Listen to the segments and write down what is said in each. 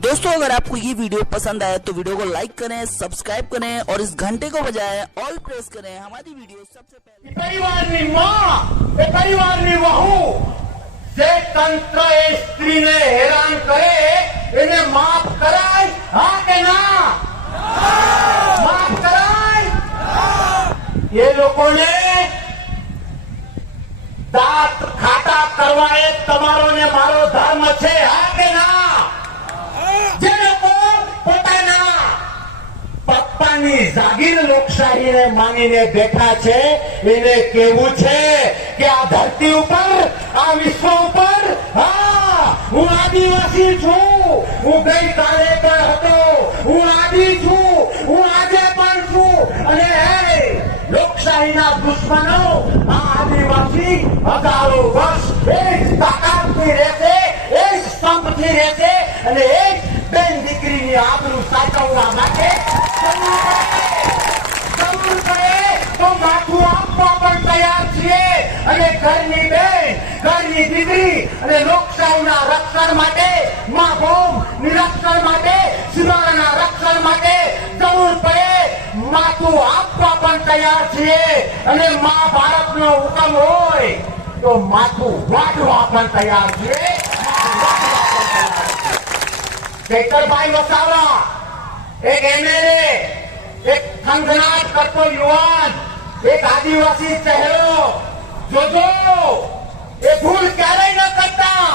दोस्तों अगर आपको ये वीडियो पसंद आया तो वीडियो को लाइक करें सब्सक्राइब करें और इस घंटे को बजाएं ऑल प्रेस करें हमारी वीडियो सबसे पहले પરિવારની માં એ પરિવારની વહુ જે તંત્ર એ સ્ત્રીને હેરાન કરે એને માફ કરાય હા કે ના માફ કરાય એ લોકોને દાંત ખાતા કરવા એ તમારો ને મારો જાગીર લોકશાહીને માનીને બેઠા છે, એને કેવું છે કે આ ધરતી ઉપર, આ વિશ્વ ઉપર, હા આદિવાસી છું. હું ગઈકાલે પણ હતો. હું આદિ છું. હું આજે પણ છું. અને લોકશાહીના દુશ્મનો, આ આદિવાસી હજારો વર્ષ એ જ તાકાતથી રહેશે એ જ સ્તંભથી રહેશે અને એ જ બેન દીકરીની આબરૂ સાચવવા માટે જરૂર પડે તો માથું આપવા પણ તૈયાર છીએ અને ઘરની બેન ઘરની દીકરી અને લોકશાહીના રક્ષણ માટે મા ભૂમ નિરક્ષણ માટે, સુધારાના રક્ષણ માટે જરૂર પડે, માથું આપવા પણ તૈયાર છીએ. અને મા ભારતનો હુકમ હોય તો માથું વાઢવા પણ તૈયાર છીએ. ચૈતરભાઈ વસાવા, એક એમએલએ, એક ખંગનાટ કરતો યુવાન, એક આદિવાસી ચહેરો જોજો એ ભૂલ ક્યારેય ન કરતા.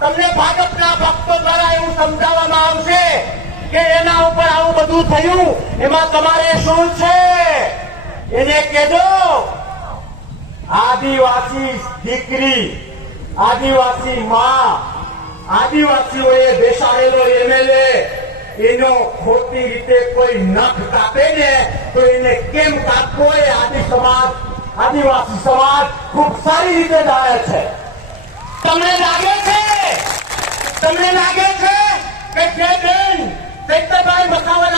તમને ભાજપના ભક્તો દ્વારા એવું સમજાવવામાં આવશે કે એના ઉપર આવું બધું થયું. એમાં તમારે શું છે? એને કહેજો. આદિવાસી દીકરી, આદિવાસી માં, આદિવાસીઓએ બેસાડેલો એમએલએ, એનો ખોટી રીતે કોઈ નખ કાપે ને તો એને કેમ કાપવો એ આદિ સમાજ આદિવાસી સમાજ ખૂબ સારી રીતે જાણે છે. તમને લાગે છે, તમને લાગે છે કે જે બેન ચૈતરભાઈ પત્નીને